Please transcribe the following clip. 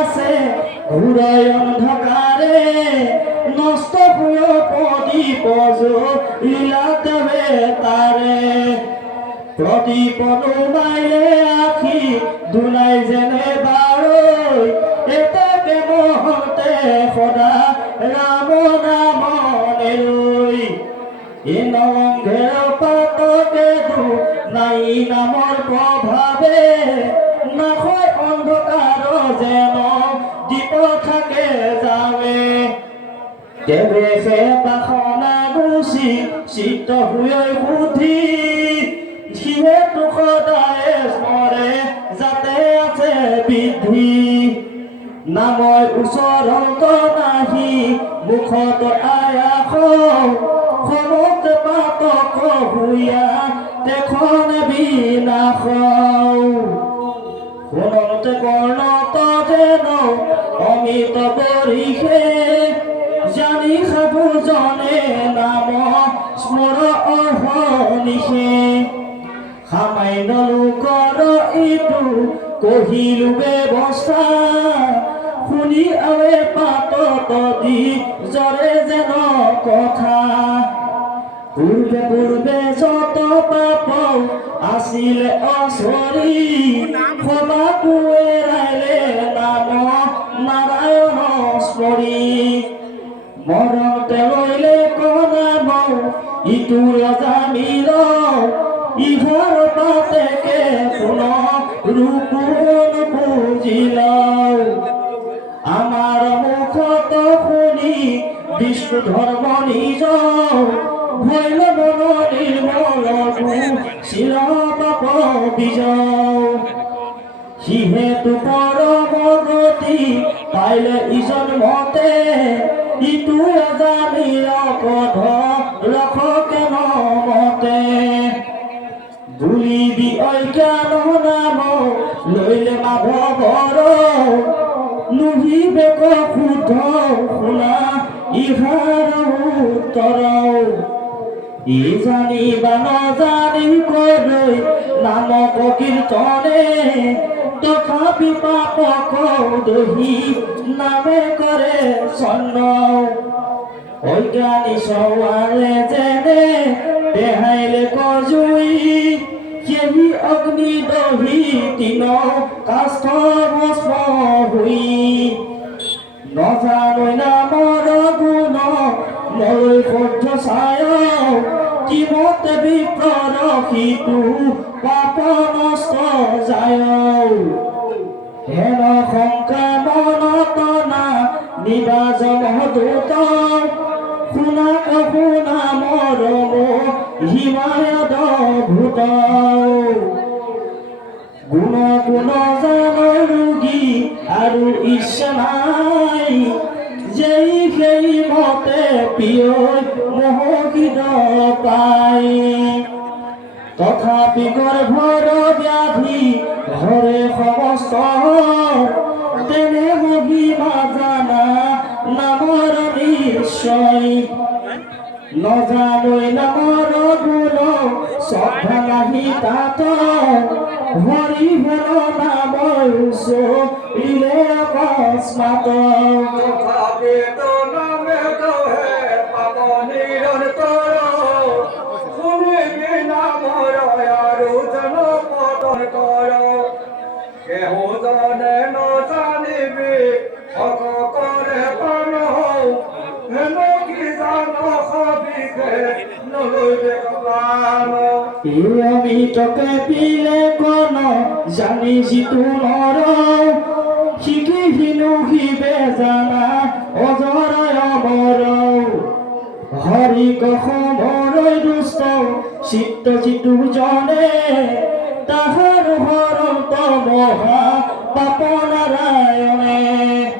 আছে। ঘুরায় অন্ধকারে নষ্ট প্রিয় প্রদীপ ইলা দেবে তারে। প্রদীপ নুমাইলে আখি দুলাই যেনে বারই। এটাকে মহতে সদা রাম নাম নেৰৈ এ নংঘেৰ পাতকে নাই নামৰ প্ৰভাৱে নাশয় অন্ধকাৰ যেন দীপ থাকে যাৱে দেৱেশে বাসনা গুচি চিত্ত হৈ বুদ্ধি যিহেতু সদায় স্মৰে যাতে আছে বৃদ্ধি নামৰ ওচৰত নাহি, মুখত আয়াস খনত পাতক হুইয়া, দেখোন বিনাশ শুনতে কৰ্ণত যেন অমিত বৰিষে জানি খাব জনে নাম স্মৰ অহনিষে। সামান্য লোকৰ এইটো কহিলো ব্যৱস্থা শুনি আৱে পাতত দি জৰে যেন কথা। পূৰ্বে পূৰ্বে যত পাপ আছিলে অচৰি সবাকো এৰাইলে নাম নাৰায়ণ স্মৰি মৰতে লইলে কনাব ইটো ৰজামিল ইঘৰ পাতেকে পুনৰ ৰূপণ পুজিল আমাৰ মুখত শুনি বিষ্ণু ধৰ্ম নিজ। ভৈল মন নিৰ্মল শিল পাপ বিজয় যিহেতু পৰম গতি পাইলে ইজন মতে ইটো জানিল কধ ৰখ কেন মতে? বুলি দি অজ্ঞান নাম লৈলে মাধৱৰ নুহিবে ক শুদ্ধ শুনা ইহাৰ উত্তৰ ই জানি বা নজানি কলৈ নামক কীৰ্তনে তথাপি পাপক দহি নামে কৰে চন্ন অজ্ঞানী সৱাৰে যেনে দেহাইলে কজুই সেই অগ্নি দহি তিন কাষ্ঠ ভস্ম হুই। নজানৈ নামৰ গুণ সহ্য চায় কিমতে বিপ্ৰৰ সিটো পাপ নষ্ট যায় হেন শংকা মনত না নিবাজ মহদূত শুনা শুনা মৰম হিমায়ত ভূত। গুণ গুণ জান ৰোগী আৰু ইচ্ছা নাই। তথাপি গৰ্ভৰ ব্যাধি ঘৰে সমস্ত তেনে মহিমা জানা নামৰ নিশ্চয়। নজানৈ নামৰ গুণ শ্ৰদ্ধা নাহি তাত। হৰি হেন নামৰ চৰিলে অকস্মাত কেহু জনে নজানিবি হক কৰে পান হেন কি জান সবিষে নলৈবে কপাল। এই অমিতকে পিলে কন জানি যিটো নৰ শিকি হিনু শিবে জানা অমৰ হৰি কসমৰৈ দুষ্ট চিত্ত যিটো জনে তাহাৰ হৰন্ত মহা পাপ নাৰায়ণে